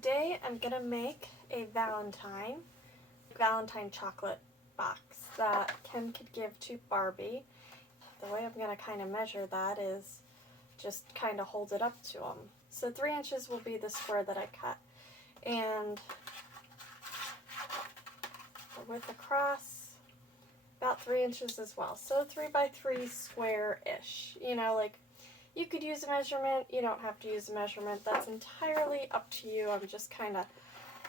Today I'm gonna make a Valentine chocolate box that Ken could give to Barbie. The way I'm gonna kind of measure that is just kind of hold it up to him. So 3 inches will be the square that I cut, and the width across about 3 inches as well. So 3 by 3 square-ish. You know, like, you could use a measurement, you don't have to use a measurement. That's entirely up to you. I'm just kind of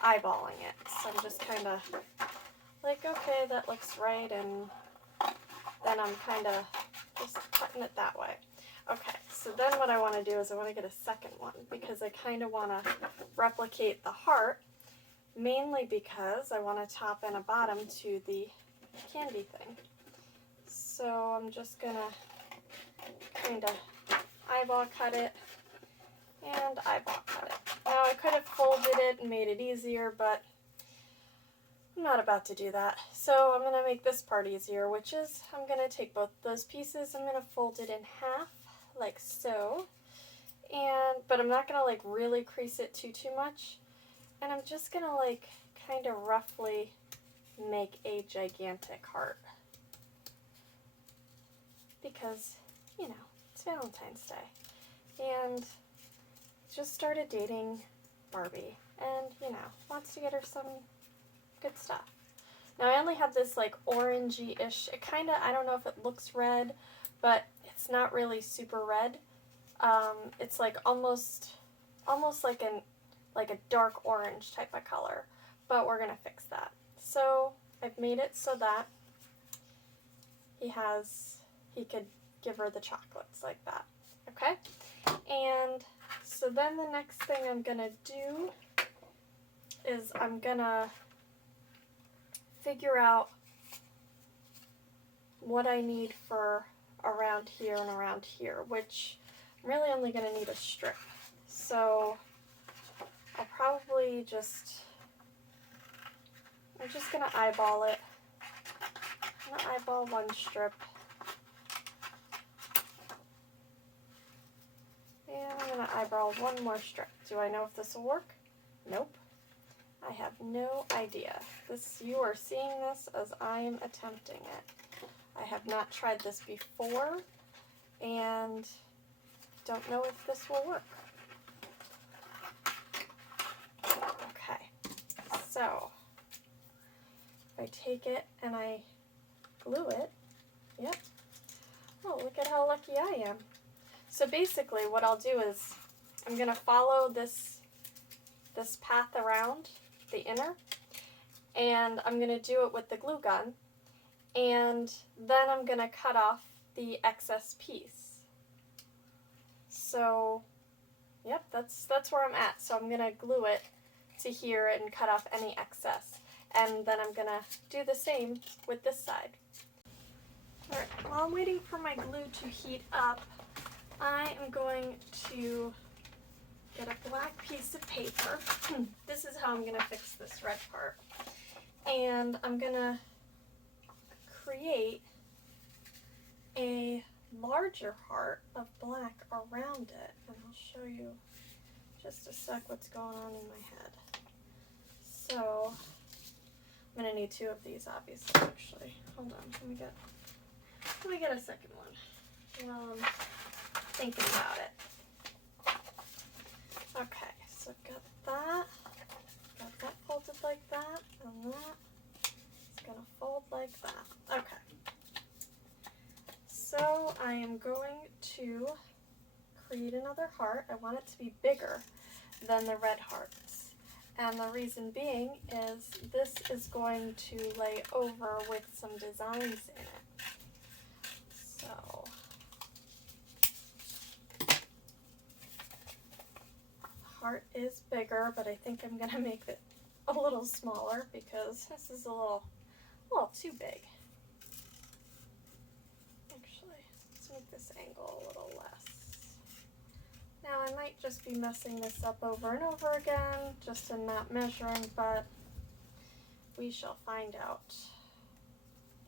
eyeballing it. So I'm just kind of like, okay, that looks right, and then I'm kind of just cutting it that way. Okay, so then what I want to do is I want to get a second one because I kind of want to replicate the heart, mainly because I want a top and a bottom to the candy thing. So I'm just going to kind of eyeball cut it and eyeball cut it. Now I could have folded it and made it easier, but I'm not about to do that. So I'm going to make this part easier, which is I'm going to take both those pieces, I'm going to fold it in half like so, but I'm not going to like really crease it too much, and I'm just going to like kind of roughly make a gigantic heart because, you know, it's Valentine's Day, and just started dating Barbie, and, you know, wants to get her some good stuff. Now I only have this like orangey-ish, it kind of, I don't know if it looks red, but it's not really super red. It's like almost like a dark orange type of color, but we're gonna fix that. So I've made it so that he could give her the chocolates like that. Okay? And so then the next thing I'm gonna do is I'm gonna figure out what I need for around here and around here, which I'm really only gonna need a strip. So I'll probably I'm just gonna eyeball it. I'm gonna eyeball one strip. And I'm going to eyeball one more strip. Do I know if this will work? Nope. I have no idea. You are seeing this as I am attempting it. I have not tried this before, and don't know if this will work. Okay, so if I take it and I glue it, yep. Oh, look at how lucky I am. So basically what I'll do is I'm going to follow this path around the inner, and I'm going to do it with the glue gun, and then I'm going to cut off the excess piece. So yep, that's where I'm at. So I'm going to glue it to here and cut off any excess, and then I'm going to do the same with this side. Alright, while I'm waiting for my glue to heat up, I am going to get a black piece of paper. This is how I'm going to fix this red part. And I'm going to create a larger heart of black around it. And I'll show you just a sec what's going on in my head. So I'm going to need 2 of these, obviously, actually. Hold on, let me get a second one. Thinking about it. Okay, so got that folded like that, and it's gonna fold like that. Okay. So I am going to create another heart. I want it to be bigger than the red hearts. And the reason being is this is going to lay over with some designs in it. So heart is bigger, but I think I'm gonna make it a little smaller because this is a little too big. Actually, let's make this angle a little less. Now I might just be messing this up over and over again, just in not measuring, but we shall find out.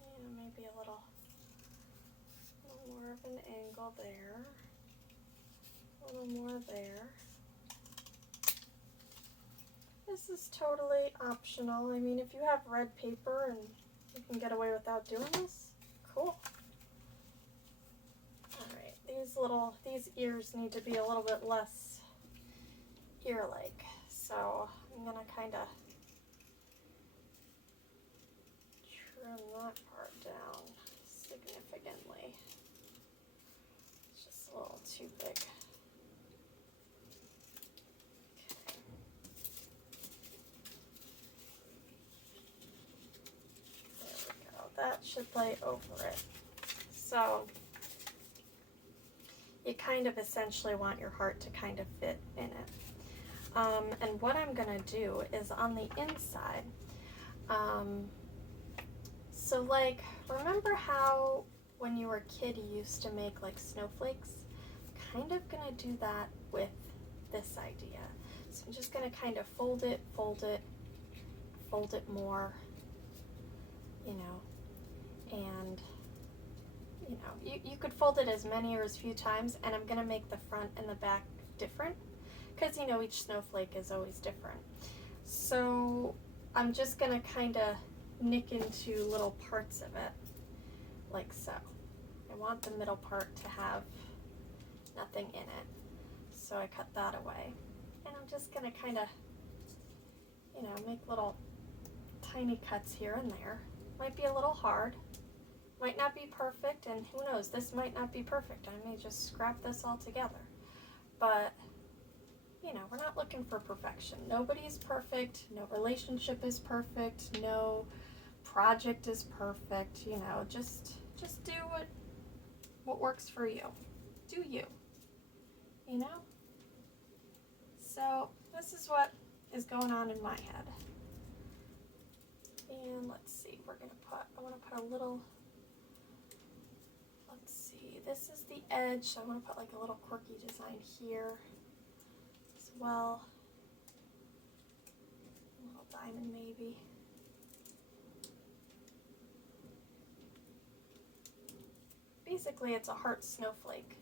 Yeah, maybe a little more of an angle there, a little more there. is totally optional. I mean, if you have red paper and you can get away without doing this, cool. Alright, these ears need to be a little bit less ear-like. So I'm gonna kind of trim that part down significantly. It's just a little too big. That should lay over it. So you kind of essentially want your heart to kind of fit in it. And what I'm gonna do is on the inside, so like, remember how when you were a kid you used to make like snowflakes? Kind of gonna do that with this idea. So I'm just gonna kind of fold it more, you know, and you know, you could fold it as many or as few times, and I'm gonna make the front and the back different because you know each snowflake is always different. So I'm just gonna kind of nick into little parts of it like so. I want the middle part to have nothing in it, so I cut that away, and I'm just gonna kind of, you know, make little tiny cuts here and there. Might be a little hard, might not be perfect, and who knows, this might not be perfect. I may just scrap this all together. But, you know, we're not looking for perfection. Nobody's perfect, no relationship is perfect, no project is perfect, you know, just do what works for you. Do you, you know? So this is what is going on in my head. And let's see, I want to put a little, let's see, this is the edge, so I want to put like a little quirky design here as well. A little diamond maybe. Basically, it's a heart snowflake,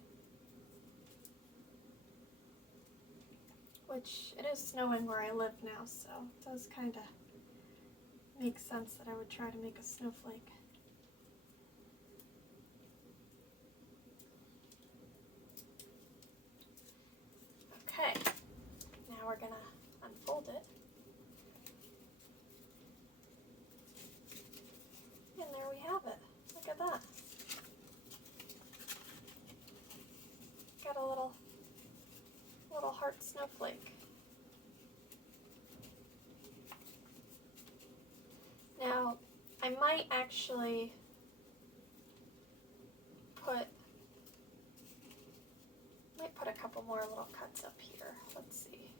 which it is snowing where I live now, so it does kind of makes sense that I would try to make a snowflake. Okay, now we're gonna unfold it. And there we have it. Look at that. Got a little heart snowflake. Now, I might actually put a couple more little cuts up here. Let's see.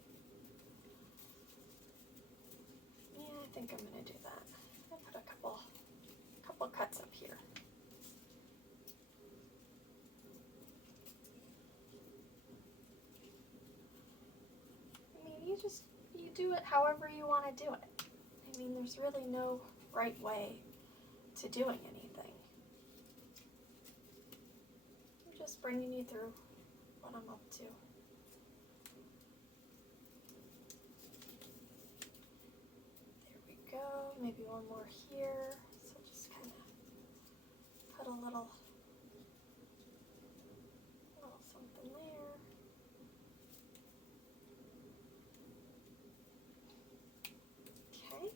Yeah, I think I'm gonna do that. I'll put a couple cuts up here. I mean, you do it however you want to do it. I mean, there's really no right way to doing anything. I'm just bringing you through what I'm up to. There we go. Maybe one more here. So just kind of put a little something there. Okay.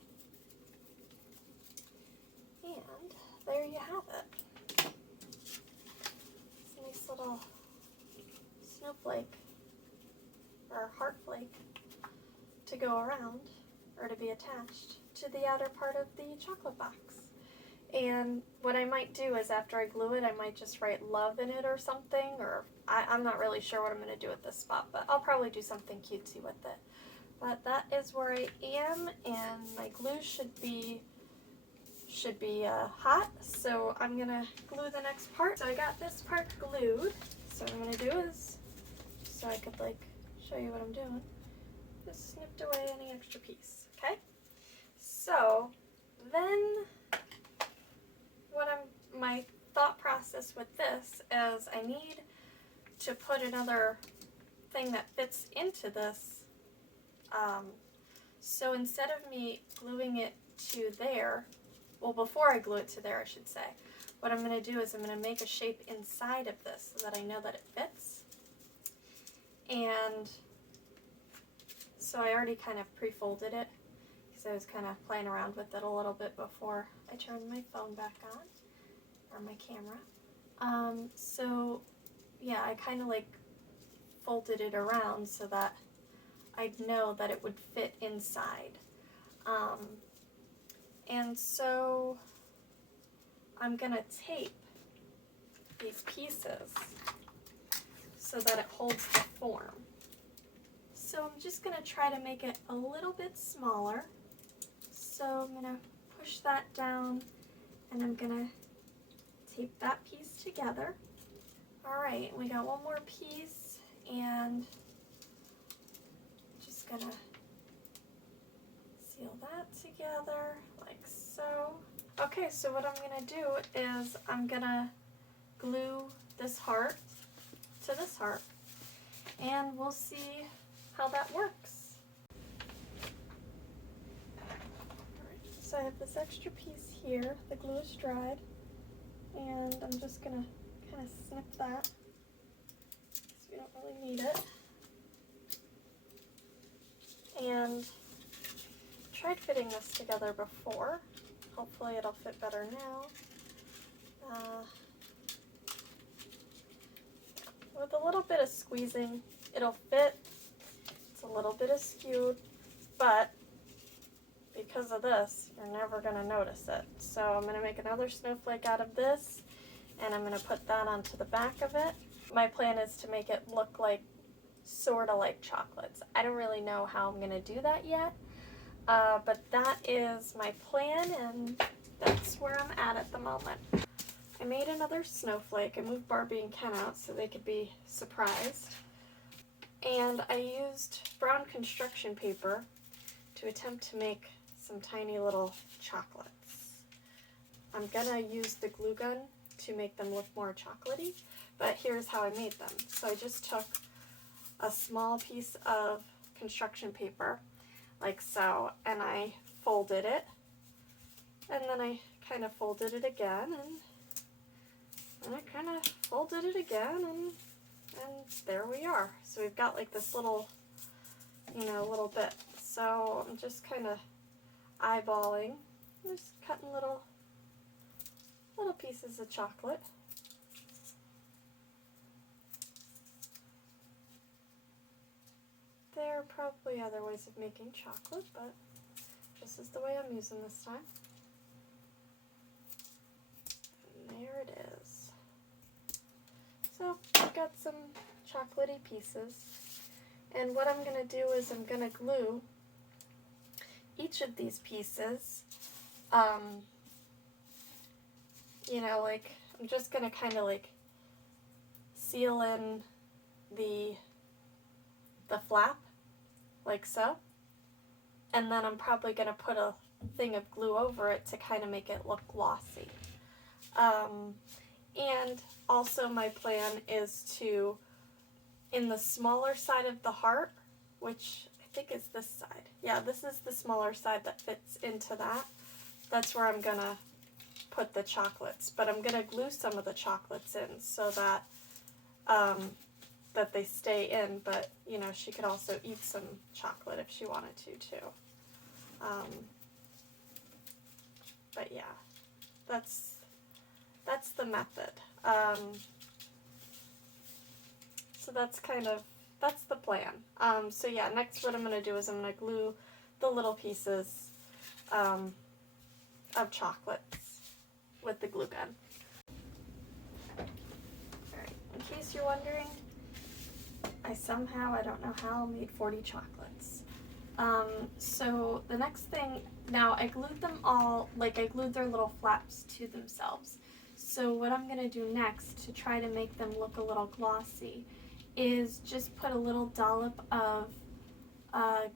And there you have it. It's a nice little snowflake or heart flake to go around or to be attached to the outer part of the chocolate box. And what I might do is after I glue it, I might just write love in it or something, or I'm not really sure what I'm going to do with this spot, but I'll probably do something cutesy with it. But that is where I am, and my glue should be hot, so I'm going to glue the next part. So I got this part glued, so what I'm going to do is, so I could like show you what I'm doing, just snipped away any extra piece, okay? So then my thought process with this is I need to put another thing that fits into this So instead of me gluing it to there, well, before I glue it to there, I should say, what I'm going to do is I'm going to make a shape inside of this so that I know that it fits. And so I already kind of pre-folded it because I was kind of playing around with it a little bit before I turned my phone back on, or my camera. So yeah, I kind of like folded it around so that I'd know that it would fit inside. And so I'm gonna tape these pieces so that it holds the form. So I'm just gonna try to make it a little bit smaller. So I'm gonna push that down and I'm gonna tape that piece together. All right, we got one more piece and just gonna seal that together like so. Okay, so what I'm gonna do is I'm gonna glue this heart to this heart and we'll see how that works. Alright, so I have this extra piece here, the glue is dried, and I'm just gonna kind of snip that because we don't really need it. And tried fitting this together before. Hopefully it'll fit better now. With a little bit of squeezing, it'll fit. It's a little bit askewed, but because of this, you're never going to notice it. So I'm going to make another snowflake out of this, and I'm going to put that onto the back of it. My plan is to make it look like, sort of like chocolates. I don't really know how I'm going to do that yet, but that is my plan, and that's where I'm at the moment. I made another snowflake. I moved Barbie and Ken out so they could be surprised. And I used brown construction paper to attempt to make some tiny little chocolates. I'm gonna use the glue gun to make them look more chocolatey, but here's how I made them. So I just took a small piece of construction paper, like so, and I folded it, and then I kind of folded it again, and I kind of folded it again, and there we are. So we've got like this little, little bit. So I'm just kind of eyeballing, just cutting little pieces of chocolate. There are probably other ways of making chocolate, but this is the way I'm using this time. And there it is. So I've got some chocolatey pieces, and what I'm going to do is I'm going to glue each of these pieces, I'm just going to kind of like seal in the flap, like so, and then I'm probably going to put a thing of glue over it to kind of make it look glossy. And also my plan is to, in the smaller side of the heart, which I think is this side. Yeah, this is the smaller side that fits into that. That's where I'm going to put the chocolates. But I'm going to glue some of the chocolates in so that that they stay in. But, she could also eat some chocolate if she wanted to, too. But yeah, that's the method. So that's the plan. So yeah, next what I'm going to do is I'm going to glue the little pieces of chocolates with the glue gun. Alright, in case you're wondering, I don't know how, made 40 chocolates. So the next thing, now I glued them all, I glued their little flaps to themselves. So what I'm going to do next to try to make them look a little glossy is just put a little dollop of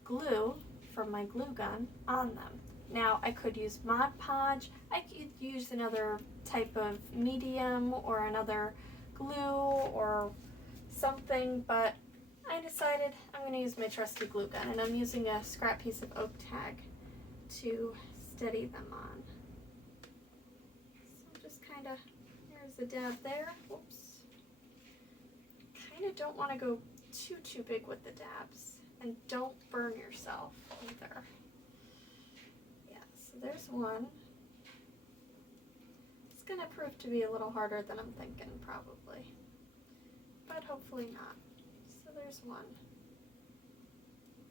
glue from my glue gun on them. Now I could use Mod Podge, I could use another type of medium or another glue or something, but I decided I'm going to use my trusty glue gun, and I'm using a scrap piece of oak tag to steady them on. So just kind of, there's a dab there. Whoops. Kind of don't want to go too big with the dabs, and don't burn yourself either. Yeah, so there's one. It's going to prove to be a little harder than I'm thinking, probably, but hopefully not. So there's one.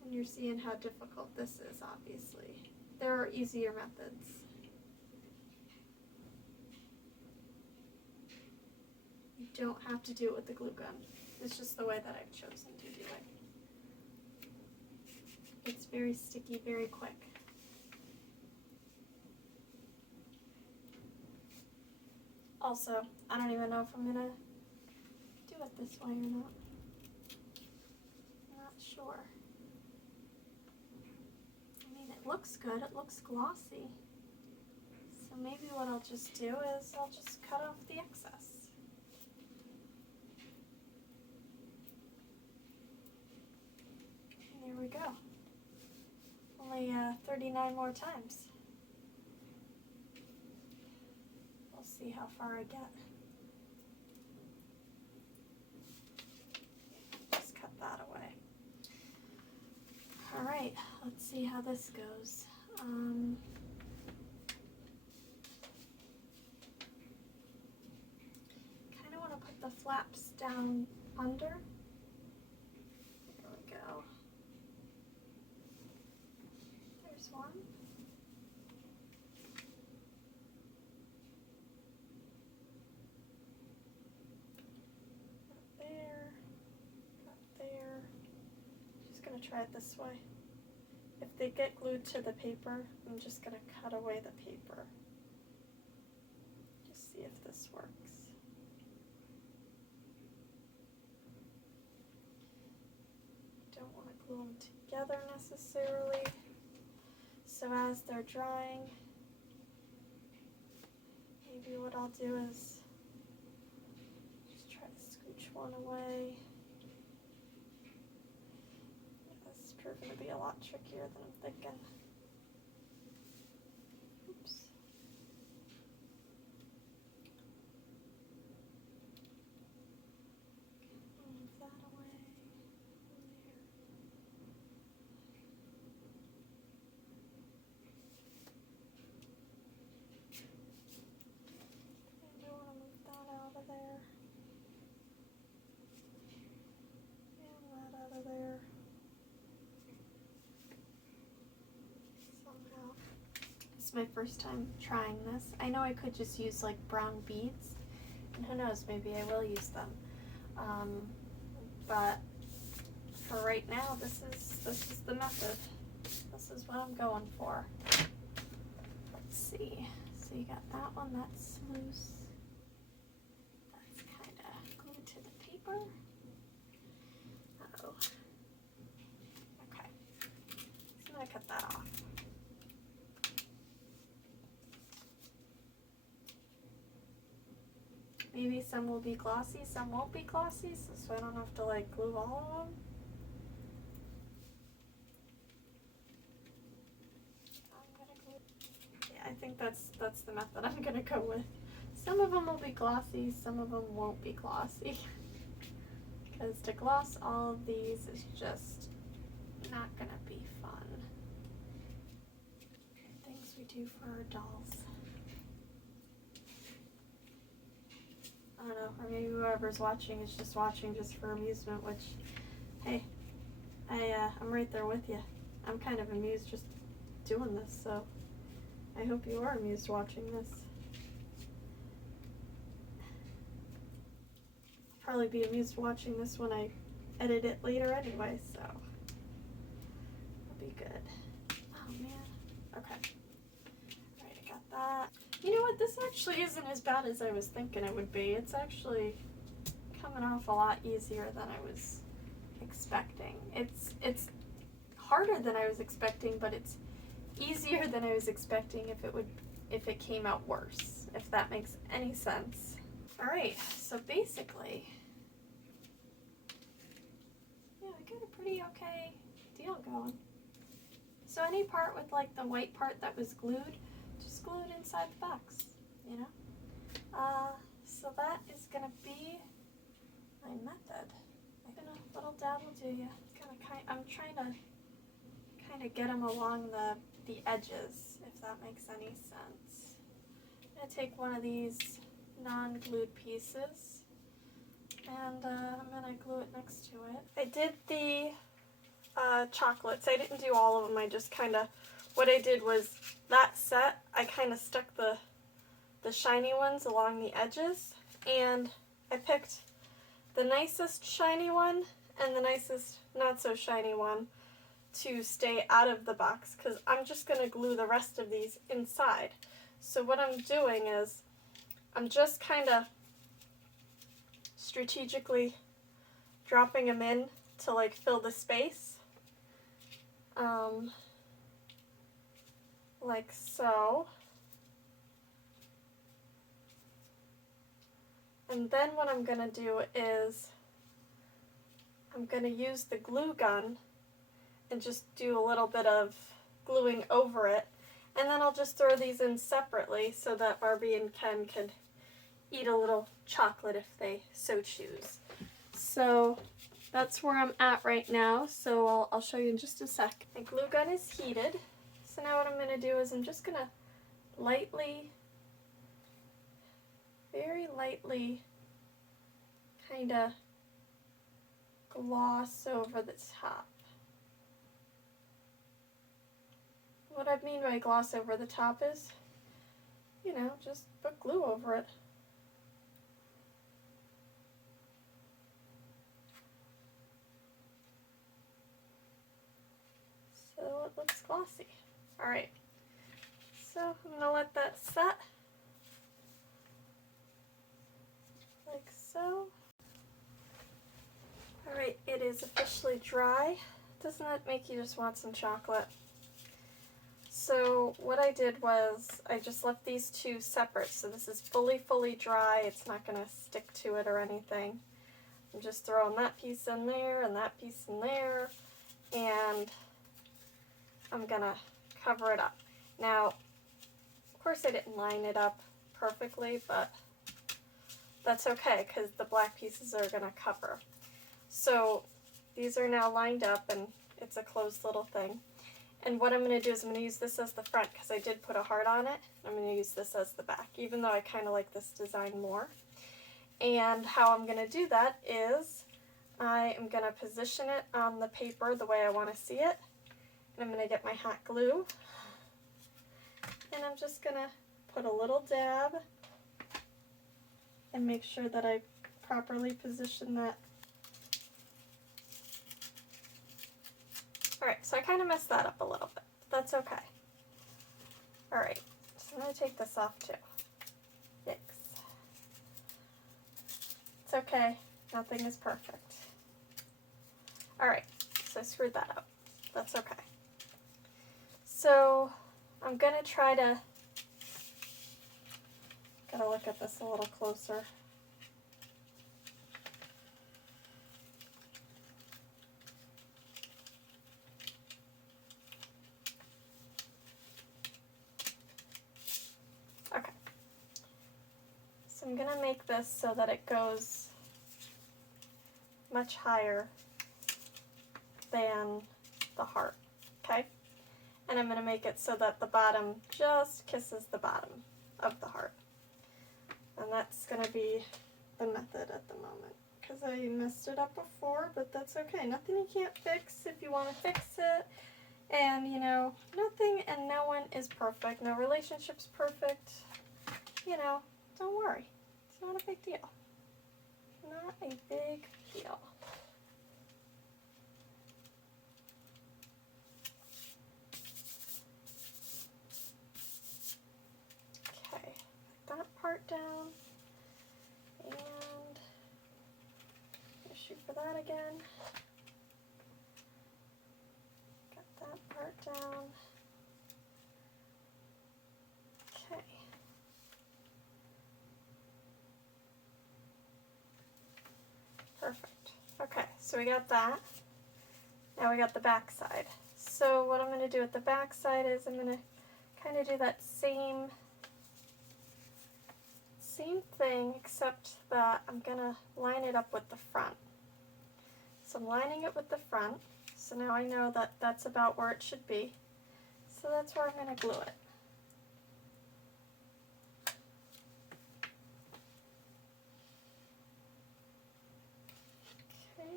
And you're seeing how difficult this is, obviously. There are easier methods. You don't have to do it with the glue gun. It's just the way that I've chosen to do it. It's very sticky, very quick. Also, I don't even know if I'm gonna do it this way or not. I'm not sure. I mean, it looks good, it looks glossy. So maybe what I'll just do is I'll just cut off the excess. And there we go. Only 39 more times. We'll see how far I get. Just cut that away. Alright, let's see how this goes. Kind of want to put the flaps down under. There we go. There's one. Got there. Got there. Just going to try it this way. If they get glued to the paper, I'm just going to cut away the paper. Just see if this works. Don't want to glue them together necessarily. So as they're drying, maybe what I'll do is just try to scooch one away. This is proving to be a lot trickier than I'm thinking. Oops. Move that away from there. And I want to move that out of there. And that out of there. Somehow. This is my first time trying this. I know I could just use like brown beads, and who knows, maybe I will use them. But for right now, this is the method. This is what I'm going for. Let's see. So you got that one, that's loose. That's kind of glued to the paper. Uh-oh. Okay. So I'm going to cut that off. Maybe some will be glossy, some won't be glossy, so I don't have to like glue all of them. Yeah, I think that's the method I'm gonna go with. Some of them will be glossy, some of them won't be glossy. Because to gloss all of these is just not gonna be fun. Things we do for our dolls. I don't know, or maybe whoever's watching is just watching just for amusement, which, hey, I'm right there with you. I'm kind of amused just doing this, so I hope you are amused watching this. I'll probably be amused watching this when I edit it later anyway, so it'll be good. Oh man, okay. Alright, I got that. You know what, this actually isn't as bad as I was thinking it would be. It's actually coming off a lot easier than I was expecting. It's harder than I was expecting, but it's easier than I was expecting if it came out worse, if that makes any sense. Alright, so basically, yeah, got a pretty okay deal going. So any part with like the white part that was glued, just glue it inside the box, you know? So that is gonna be my method. A little dab will do ya. I'm trying to kind of get them along the edges, if that makes any sense. I'm gonna take one of these non-glued pieces and I'm gonna glue it next to it. I did the chocolates. I didn't do all of them. I just kind of, what I did was that set, I kind of stuck the shiny ones along the edges, and I picked the nicest shiny one and the nicest not so shiny one to stay out of the box, because I'm just going to glue the rest of these inside. So what I'm doing is I'm just kind of strategically dropping them in to like fill the space, like so. And then what I'm going to do is I'm going to use the glue gun and just do a little bit of gluing over it. And then I'll just throw these in separately so that Barbie and Ken could eat a little chocolate if they so choose. So that's where I'm at right now. So I'll show you in just a sec. My glue gun is heated. So now what I'm going to do is I'm just going to lightly, very lightly, kind of gloss over the top. What I mean by gloss over the top is, you know, just put glue over it. So it looks glossy. Alright, so I'm going to let that set. Like so. Alright, it is officially dry. Doesn't that make you just want some chocolate? So what I did was I just left these two separate. So this is fully dry. It's not going to stick to it or anything. I'm just throwing that piece in there and that piece in there, and I'm going to cover it up. Now, of course I didn't line it up perfectly, but that's okay because the black pieces are going to cover. So these are now lined up and it's a closed little thing. And what I'm going to do is I'm going to use this as the front because I did put a heart on it. I'm going to use this as the back, even though I kind of like this design more. And how I'm going to do that is I am going to position it on the paper the way I want to see it. And I'm going to get my hot glue. And I'm just going to put a little dab and make sure that I properly position that. Alright, so I kind of messed that up a little bit. That's okay. Alright, so I'm going to take this off too. Yikes. It's okay. Nothing is perfect. Alright, so I screwed that up. That's okay. So I'm going to try to... Gotta look at this a little closer. Okay. So I'm gonna make this so that it goes much higher than the heart, okay? And I'm gonna make it so that the bottom just kisses the bottom of the heart. And that's going to be the method at the moment, because I messed it up before, but that's okay. Nothing you can't fix if you want to fix it. And, you know, nothing and no one is perfect. No relationship's perfect. You know, don't worry. It's not a big deal. Not a big deal. Okay, put that part down. And shoot for that again. Got that part down. Okay. Perfect. Okay, so we got that. Now we got the back side. So what I'm going to do with the back side is I'm going to kind of do that same thing, except that I'm going to line it up with the front. So I'm lining it with the front, so now I know that that's about where it should be. So that's where I'm going to glue it. Okay.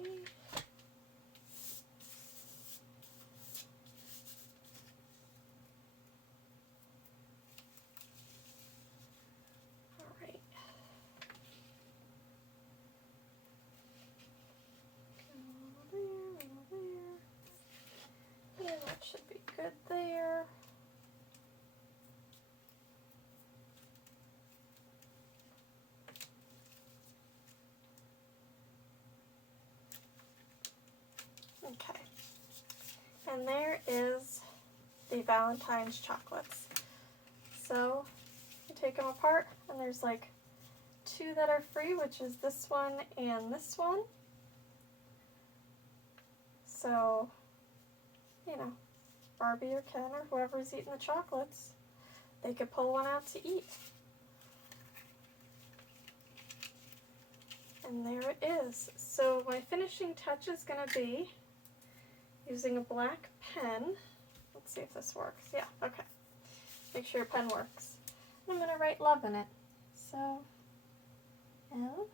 All right. Yeah, that should be good there. Okay. And there is the Valentine's chocolates. So you take them apart, and there's like 2 that are free, which is this one and this one. So, you know, Barbie or Ken or whoever's eating the chocolates, they could pull one out to eat. And there it is. So my finishing touch is going to be using a black pen. Let's see if this works. Yeah, okay. Make sure your pen works. I'm going to write love in it. So, L-O-V-E.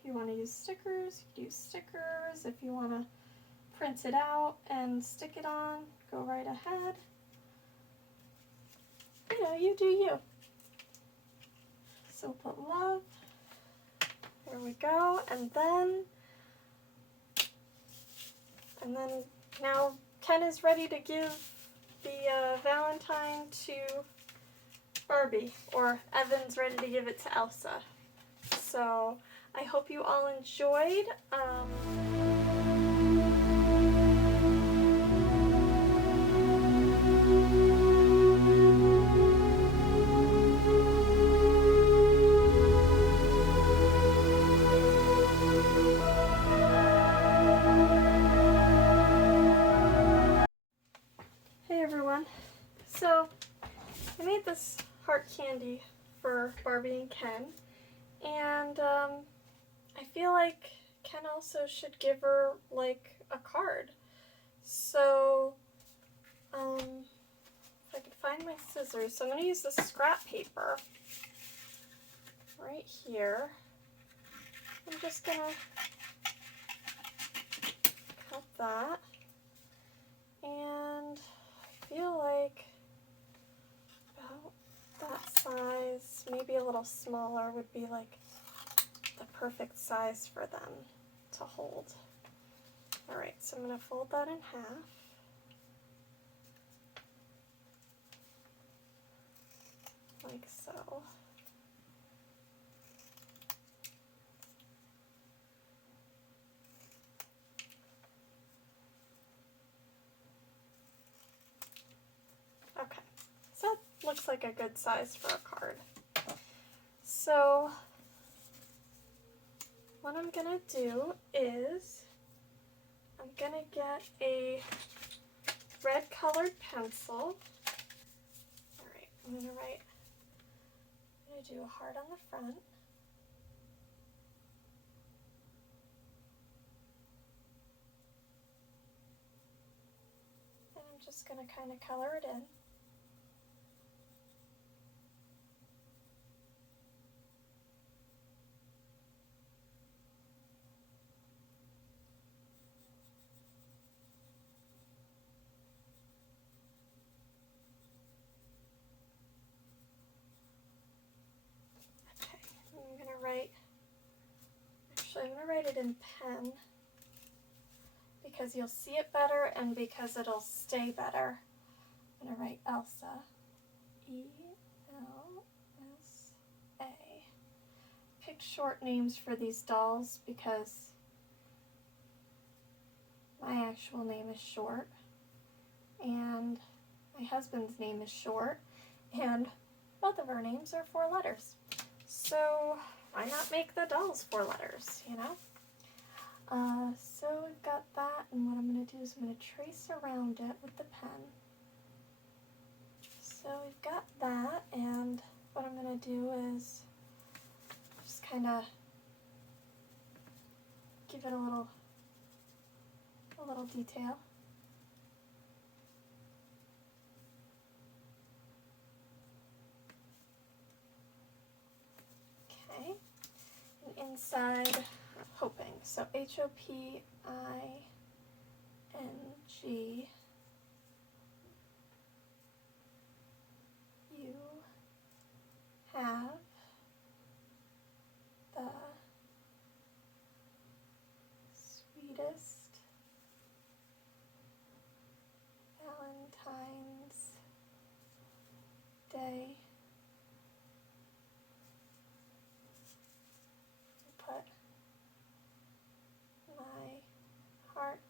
If you want to use stickers, you can use stickers. If you want to print it out and stick it on, go right ahead. You know, you do you. So put love. There we go. And then now Ken is ready to give the Valentine to Barbie, or Evan's ready to give it to Elsa. So I hope you all enjoyed. Hey everyone. So I made this heart candy for Barbie and Ken, and I feel like Ken also should give her like a card. So if I could find my scissors, so I'm going to use this scrap paper right here. I'm just going to cut that, and I feel like about that size, maybe a little smaller, would be like the perfect size for them to hold. Alright, so I'm going to fold that in half. Like so. Okay, so that looks like a good size for a card. So what I'm gonna do is I'm gonna get a red colored pencil. Alright, I'm gonna do a heart on the front. And I'm just gonna kind of color it in. I'm going to write it in pen because you'll see it better and because it'll stay better. I'm going to write Elsa, E-L-S-A. Picked short names for these dolls because my actual name is short and my husband's name is short, and both of our names are 4 letters. So why not make the dolls 4 letters, you know? So we've got that, and what I'm going to do is I'm going to trace around it with the pen. So we've got that, and what I'm going to do is just kind of give it a little detail. Okay, and inside, hoping. So HOPING. You have the sweetest Valentine's Day. Put my heart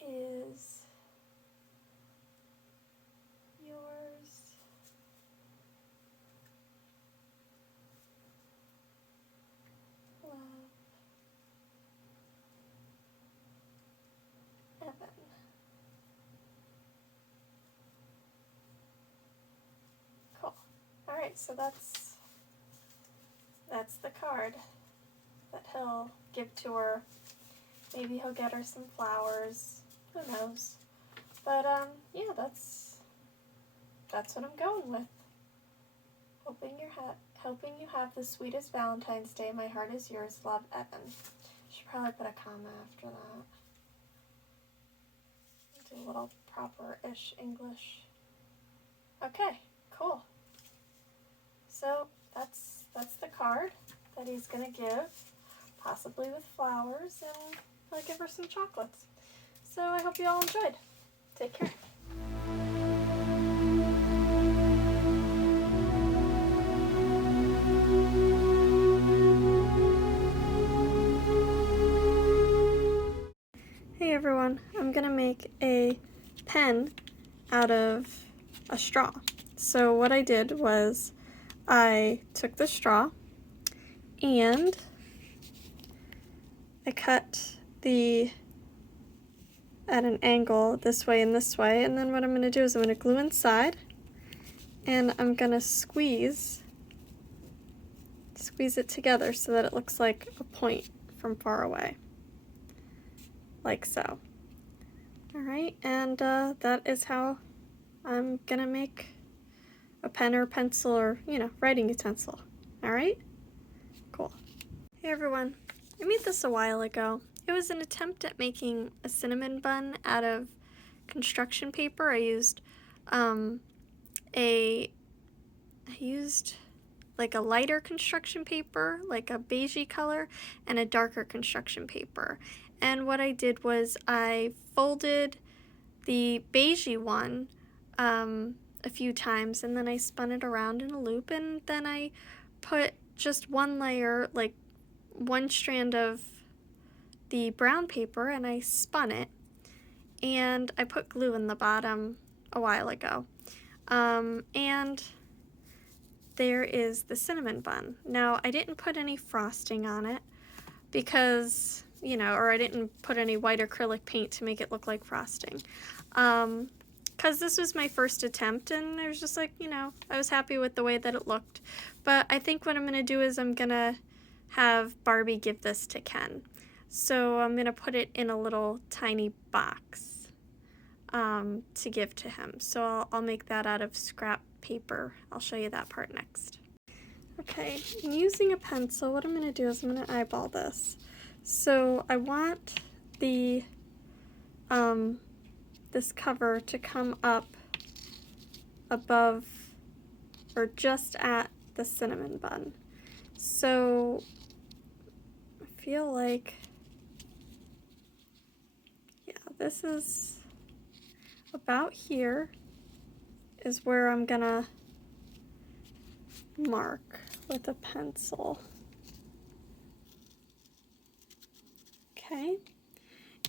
is yours. Love, Evan. Cool. All right, so that's the card that he'll give to her. Maybe he'll get her some flowers. Who knows? But yeah, that's what I'm going with. Hoping you have the sweetest Valentine's Day. My heart is yours. Love, Evan. Should probably put a comma after that. Do a little proper-ish English. Okay, cool. So that's the card that he's gonna give, possibly with flowers, and I'll give her some chocolates. So I hope you all enjoyed. Take care. Hey everyone, I'm gonna make a pen out of a straw. So what I did was I took the straw and I cut at an angle this way, and then what I'm going to do is I'm going to glue inside, and I'm going to squeeze it together so that it looks like a point from far away, like so. Alright, and that is how I'm going to make a pen or pencil or, you know, writing utensil. Alright? Cool. Hey everyone, I made this a while ago. It was an attempt at making a cinnamon bun out of construction paper. I used like a lighter construction paper, like a beigey color, and a darker construction paper. And what I did was I folded the beigey one a few times, and then I spun it around in a loop, and then I put just one layer, like one strand of the brown paper, and I spun it, and I put glue in the bottom a while ago. And there is the cinnamon bun. Now, I didn't put any frosting on it because, you know, or I didn't put any white acrylic paint to make it look like frosting. Because this was my first attempt, and I was just like, you know, I was happy with the way that it looked. But I think what I'm going to do is I'm going to have Barbie give this to Ken. So I'm going to put it in a little tiny box to give to him. So I'll make that out of scrap paper. I'll show you that part next. Okay, using a pencil, what I'm going to do is I'm going to eyeball this. So I want the this cover to come up above or just at the cinnamon bun. So I feel like, yeah, this is about here is where I'm gonna mark with a pencil. Okay,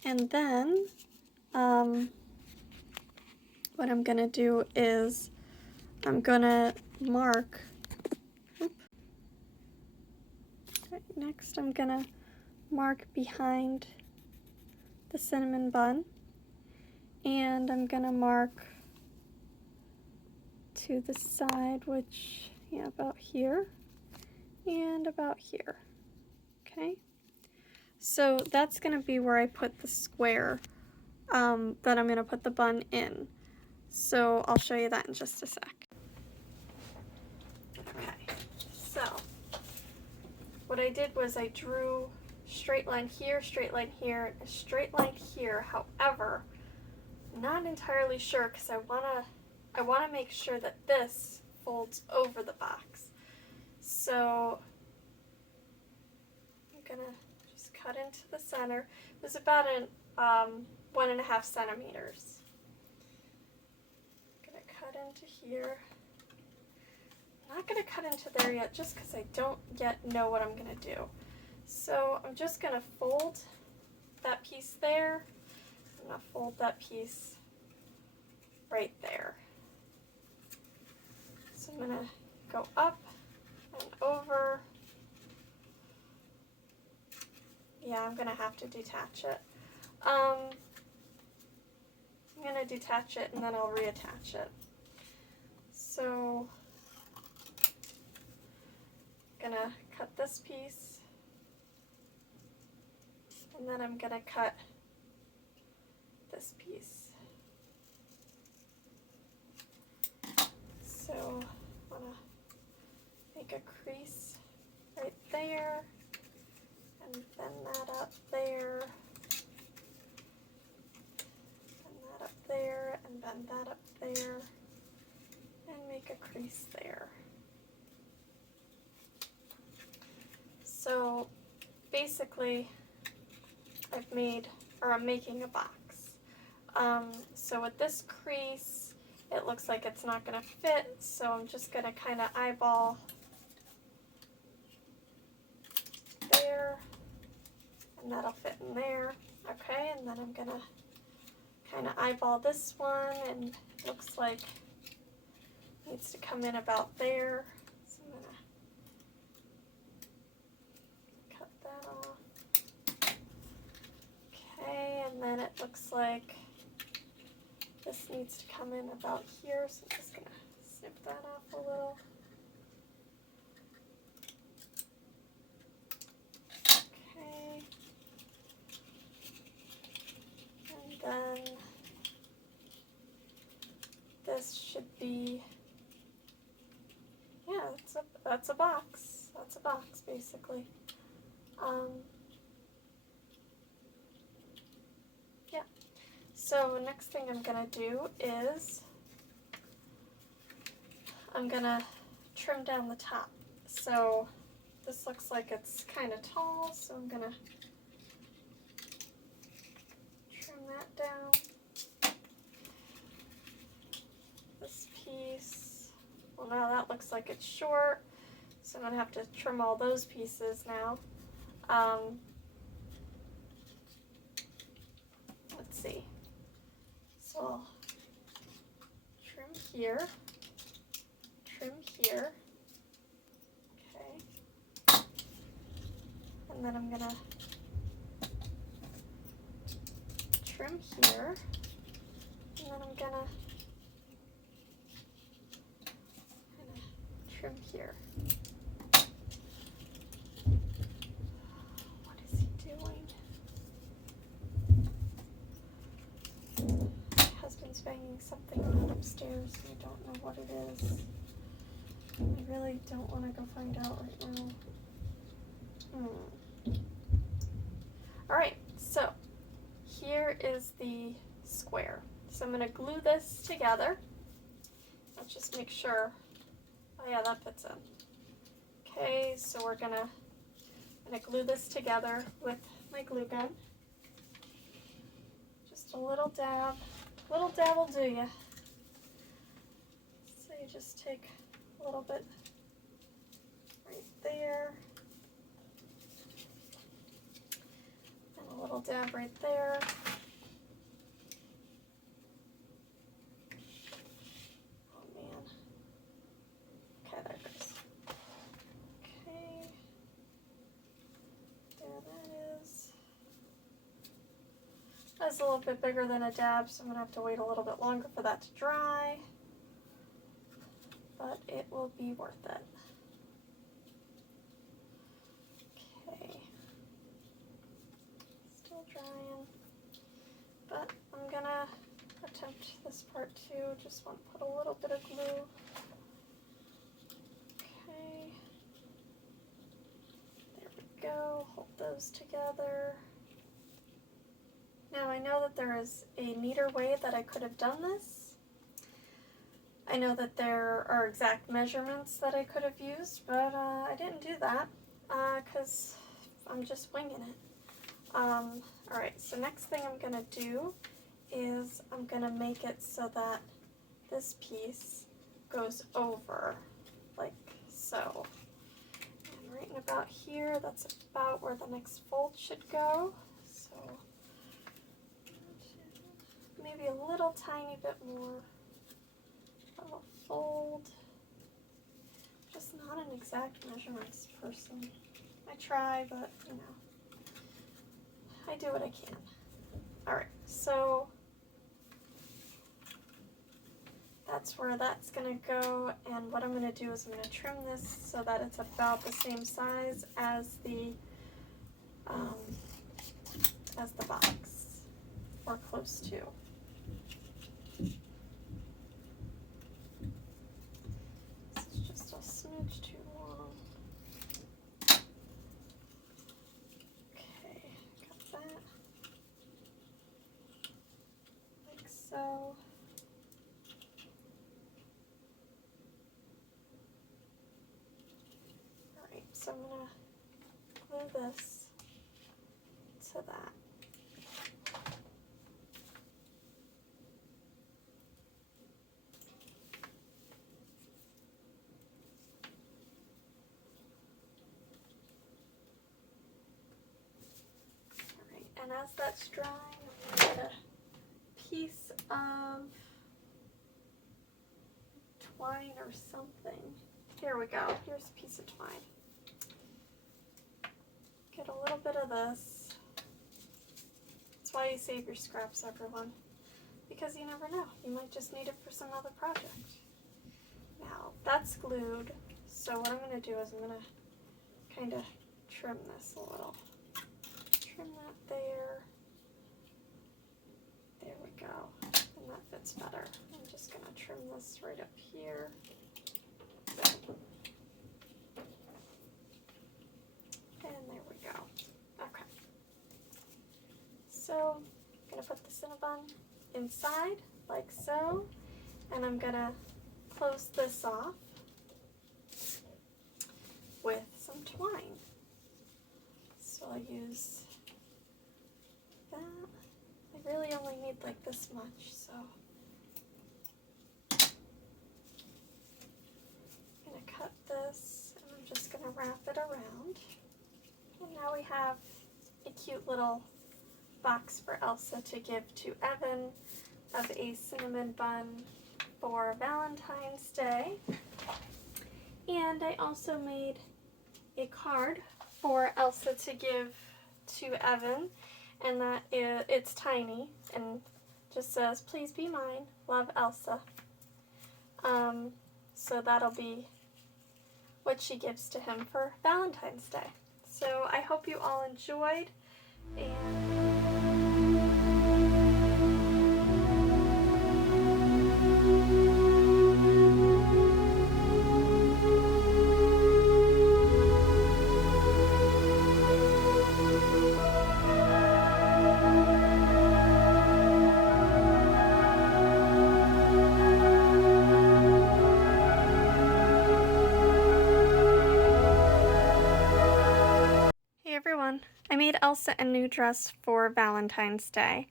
and then what I'm gonna do is I'm gonna mark Right, next I'm gonna mark behind the cinnamon bun, and I'm gonna mark to the side, which, yeah, about here and about here. Okay, so that's gonna be where I put the square that I'm gonna put the bun in. So I'll show you that in just a sec. Okay, so what I did was I drew straight line here, straight line here, a straight line here. However, not entirely sure because I wanna make sure that this folds over the box. So I'm gonna just cut into the center. It was about 1.5 centimeters. I'm gonna cut into here. I'm not gonna cut into there yet just because I don't yet know what I'm gonna do. So I'm just gonna fold that piece there. I'm gonna fold that piece right there. So I'm gonna go up and over. Yeah, I'm gonna have to detach it. I'm gonna detach it and then I'll reattach it. So I'm gonna cut this piece, and then I'm gonna cut this piece. So I'm gonna make a crease right there, and bend that up there, bend that up there, and bend that up there, and make a crease there. So basically I'm making a box. So with this crease, it looks like it's not going to fit, so I'm just going to kind of eyeball there, and that'll fit in there. Okay, and then I'm going to kind of eyeball this one, and it looks like it needs to come in about there. So I'm going to cut that off. Okay, and then it looks like this needs to come in about here, so I'm just going to snip that off a little. Okay. And then this should be, yeah, that's a box. That's a box, basically. Yeah. So next thing I'm gonna do is I'm gonna trim down the top. So this looks like it's kind of tall, so I'm gonna trim that down. This piece, well, now that looks like it's short, so I'm gonna have to trim all those pieces now. Let's see. So I'll trim here, okay, and then I'm gonna trim here, and then I'm gonna trim here. What is he doing? My husband's banging something on upstairs, and I don't know what it is. I really don't want to go find out right now. Alright, so here is the square. So I'm going to glue this together. Let's just make sure. Oh yeah, that fits in. Okay, so I'm gonna glue this together with my glue gun. Just a little dab. Little dab will do ya. So you just take a little bit right there. And a little dab right there. Oh man. Okay, there it goes. Okay. That's a little bit bigger than a dab, so I'm going to have to wait a little bit longer for that to dry. But it will be worth it. Okay. Still drying. But I'm going to attempt this part too. Just want to put a little bit of glue. Okay. There we go. Hold those together. Now I know that there is a neater way that I could have done this. I know that there are exact measurements that I could have used, but I didn't do that because I'm just winging it. Alright, so next thing I'm going to do is I'm going to make it so that this piece goes over like so. And right about here, that's about where the next fold should go. So maybe a little tiny bit more of a fold. Just not an exact measurements person. I try, but you know, I do what I can. Alright, so that's where that's going to go, and what I'm going to do is I'm going to trim this so that it's about the same size as the box, or close to. This is just a smidge too long. Okay, got that. Like so. Alright, so I'm going to glue this to that. And as that's drying, I'm going to get a piece of twine or something. Here we go. Here's a piece of twine. Get a little bit of this. That's why you save your scraps, everyone. Because you never know. You might just need it for some other project. Now, that's glued. So what I'm going to do is I'm going to kind of trim this a little. Trim that there. There we go. And that fits better. I'm just going to trim this right up here. And there we go. Okay. So I'm going to put the Cinnabon inside like so. And I'm going to close this off with some twine. So I'll use that. I really only need like this much, so I'm going to cut this and I'm just going to wrap it around. And now we have a cute little box for Elsa to give to Evan of a cinnamon bun for Valentine's Day. And I also made a card for Elsa to give to Evan, and that it's tiny and just says, "Please be mine, love Elsa." So that'll be what she gives to him for Valentine's Day. So I hope you all enjoyed, and everyone, I made Elsa a new dress for Valentine's Day.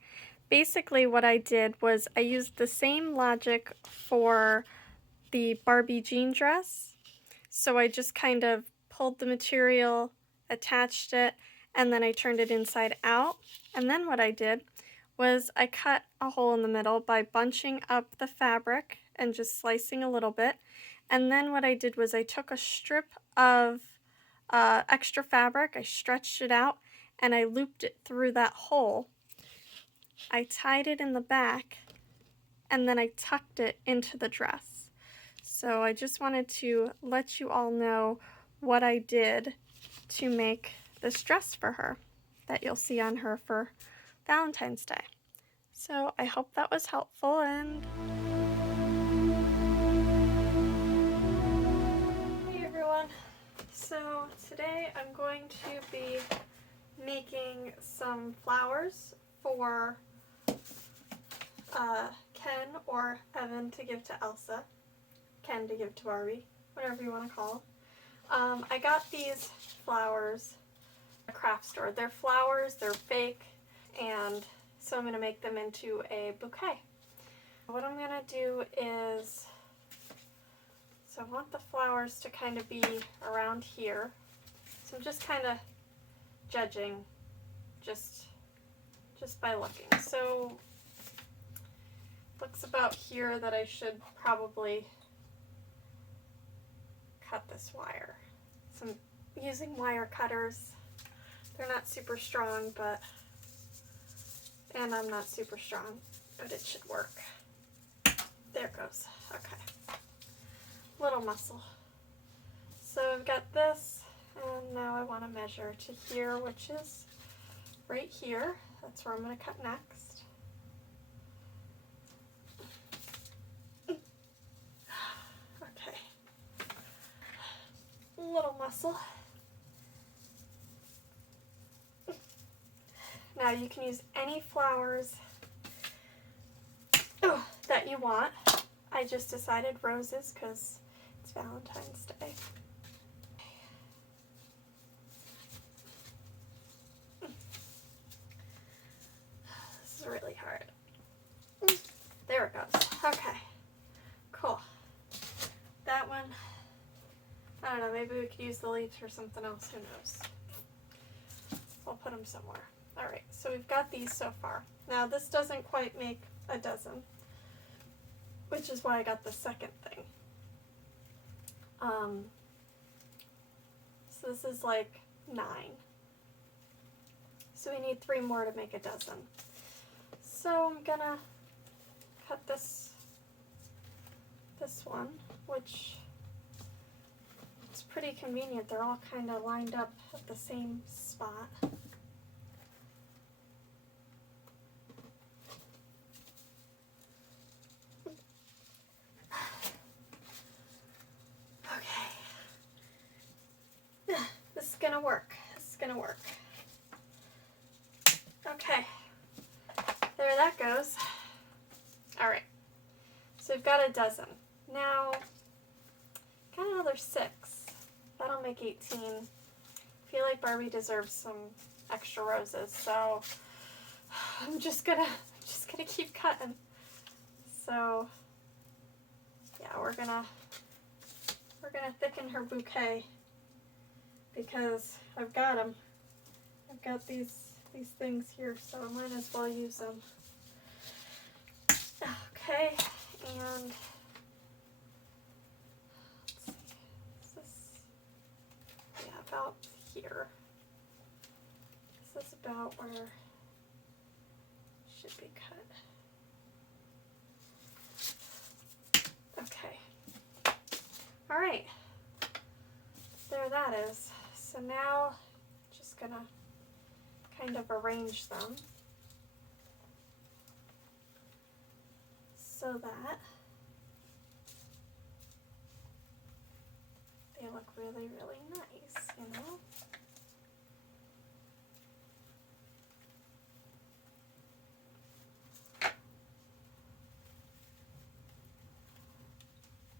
Basically what I did was I used the same logic for the Barbie jean dress. So I just kind of pulled the material, attached it, and then I turned it inside out. And then what I did was I cut a hole in the middle by bunching up the fabric and just slicing a little bit. And then what I did was I took a strip of extra fabric, I stretched it out, and I looped it through that hole. I tied it in the back and then I tucked it into the dress. So I just wanted to let you all know what I did to make this dress for her that you'll see on her for Valentine's Day. So I hope that was helpful, and hey everyone. So today I'm going to be making some flowers for Ken or Evan to give to Elsa, Ken to give to Barbie, whatever you want to call them. I got these flowers at a craft store. They're flowers, they're fake, and so I'm going to make them into a bouquet. What I'm going to do is, so I want the flowers to kind of be around here. So I'm just kind of judging just by looking. So looks about here that I should probably cut this wire. So I'm using wire cutters. They're not super strong, and I'm not super strong, but it should work. There it goes. Okay. Little muscle. So I've got this, and now I want to measure to here, which is right here. That's where I'm going to cut next. Okay. Little muscle. Now you can use any flowers that you want. I just decided roses because it's Valentine's Day. This is really hard. There it goes. Okay, cool. That one, I don't know, maybe we could use the leaves for something else, who knows. I'll put them somewhere. Alright, so we've got these so far. Now this doesn't quite make a dozen, which is why I got the second thing. So this is like 9. So we need 3 more to make a dozen. So I'm gonna cut this one, which it's pretty convenient. They're all kind of lined up at the same spot. This is gonna work. This is gonna work. Okay, there that goes. Alright, so we've got a dozen. Now, got another 6. That'll make 18. I feel like Barbie deserves some extra roses, so I'm just gonna keep cutting. So, yeah, we're gonna thicken her bouquet. Because I've got them. I've got these things here, so I might as well use them. Okay, and let's see, is this, yeah, about here. This is about where it should be cut. Okay. All right. There that is. So now, just gonna kind of arrange them so that they look really, really nice, you know?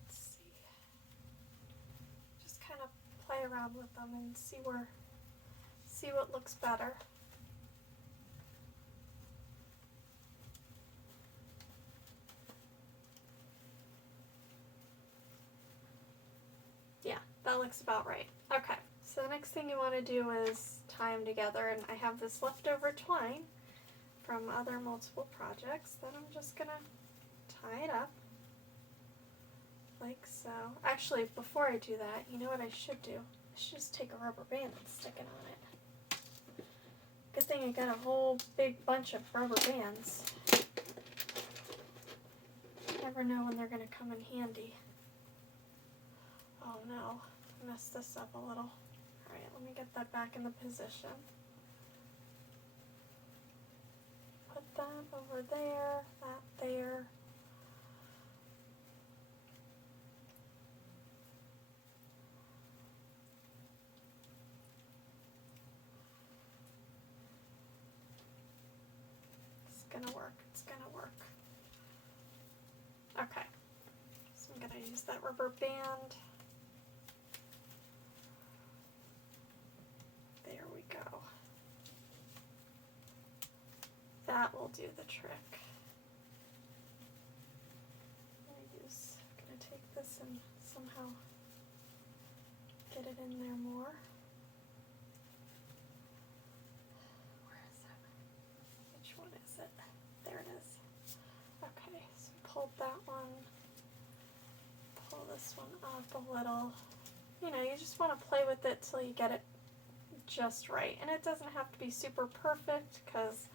Let's see. Just kind of play around with them and see what looks better. Yeah, that looks about right. Okay, so the next thing you want to do is tie them together, and I have this leftover twine from other multiple projects that I'm just gonna tie it up like so. Actually, before I do that, you know what I should do? I should just take a rubber band and stick it on it. Good thing thing I got a whole big bunch of rubber bands. Never know when they're going to come in handy. Oh no, I messed this up a little. Alright, let me get that back in the position. Put that over there, that there. It's gonna work, it's gonna work. Okay, so I'm gonna use that rubber band. There we go. That will do the trick. I'm gonna take this and somehow get it in there more. Where is it? Which one is it? There it is. Okay, so pulled that one. Pull this one up a little. You know, you just want to play with it till you get it just right. And it doesn't have to be super perfect because,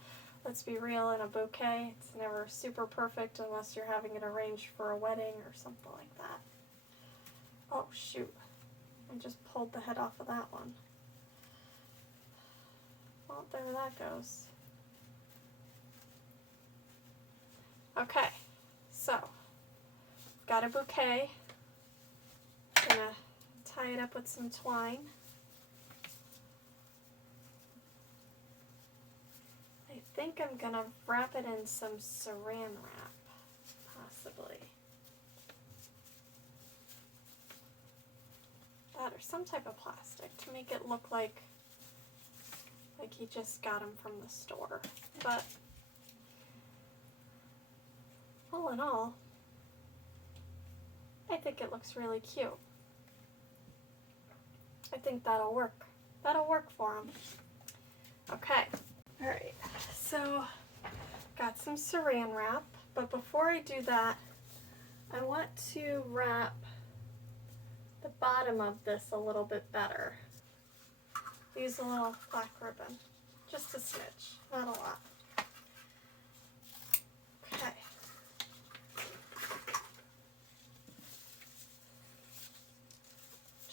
let's be real, in a bouquet, it's never super perfect unless you're having it arranged for a wedding or something like that. Oh, shoot. I just pulled the head off of that one. Well, there that goes. Okay, so, got a bouquet. Gonna tie it up with some twine. I think I'm gonna wrap it in some saran wrap, possibly. That or some type of plastic to make it look like you just got them from the store. But all in all, I think it looks really cute. I think that'll work. That'll work for them. Okay. Alright, so got some saran wrap, but before I do that, I want to wrap the bottom of this a little bit better. Use a little black ribbon, just a smidge, not a lot. Okay.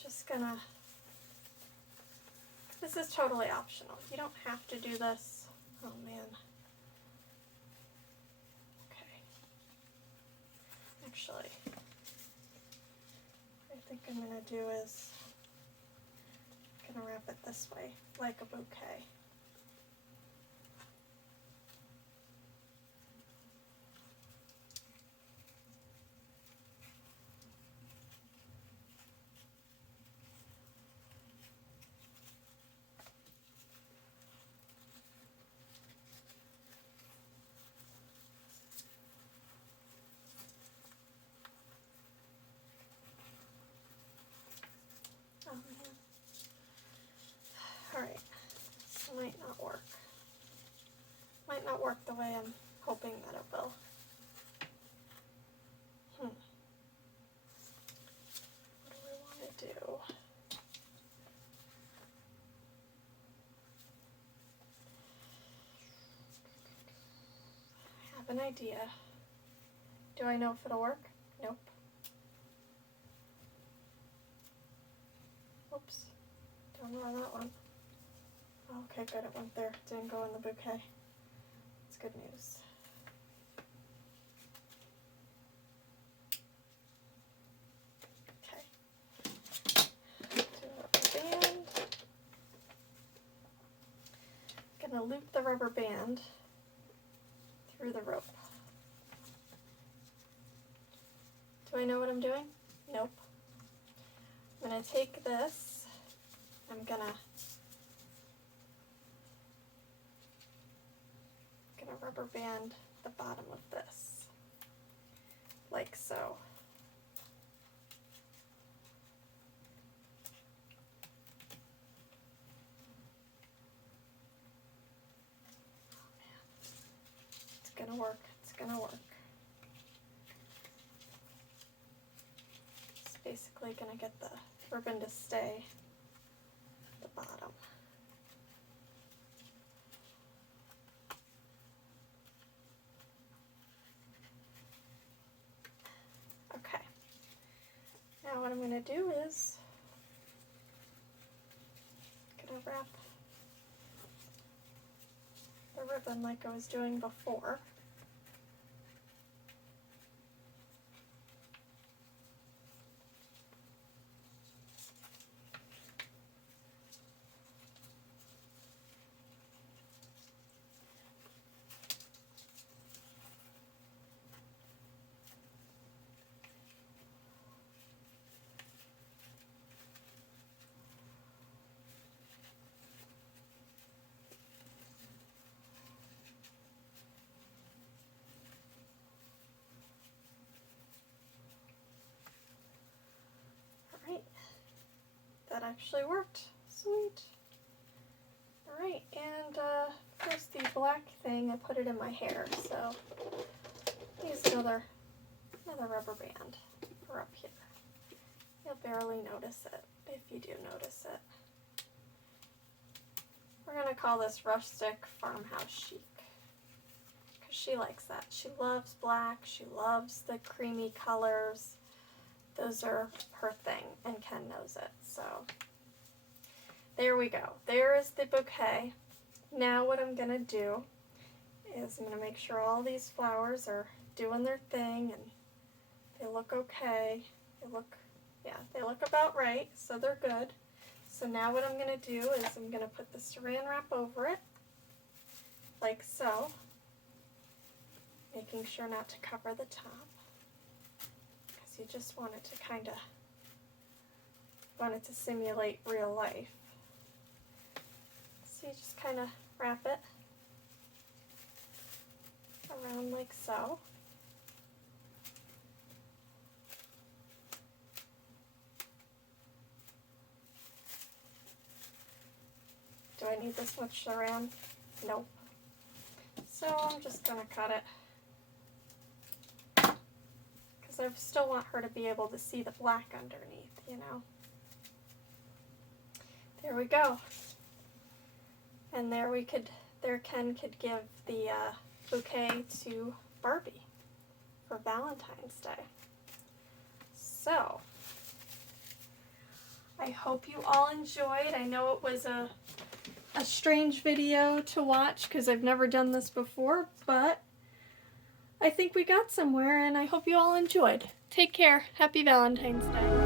Just gonna, this is totally optional. You don't have to do this. Oh man. Okay. Actually, what I think I'm gonna do is gonna wrap it this way, like a bouquet. Oh man. Alright, this might not work. Might not work the way I'm hoping that it will. What do I want to do? I have an idea. Do I know if it'll work? Nope. Oops. Don't know that one. Okay, good, it went there. Didn't go in the bouquet. It's good news. Okay. Do a rubber band. Gonna loop the rubber band through the rope. Do I know what I'm doing? Nope. I'm gonna take this. I'm gonna rubber band the bottom of this, like so. Oh man, it's gonna work, it's gonna work. It's basically gonna get the ribbon to stay at the bottom. what I'm going to do is I'm going to wrap the ribbon like I was doing before. That actually worked. Sweet. Alright, and here's the black thing. I put it in my hair, so use another rubber band for up here. You'll barely notice it, if you do notice it. We're going to call this Rustic Farmhouse Chic, because she likes that. She loves black. She loves the creamy colors. Those are her thing, and Ken knows it. So there we go. There is the bouquet. Now what I'm going to do is I'm going to make sure all these flowers are doing their thing and they look okay. They look about right, so they're good. So now what I'm going to do is I'm going to put the saran wrap over it, like so, making sure not to cover the top. You just want it to simulate real life. So you just kind of wrap it around like so. Do I need this much saran? Nope. So I'm just going to cut it. I still want her to be able to see the black underneath, you know. There we go. And there Ken could give the bouquet to Barbie for Valentine's Day. So, I hope you all enjoyed. I know it was a strange video to watch because I've never done this before, but I think we got somewhere, and I hope you all enjoyed. Take care. Happy Valentine's Day.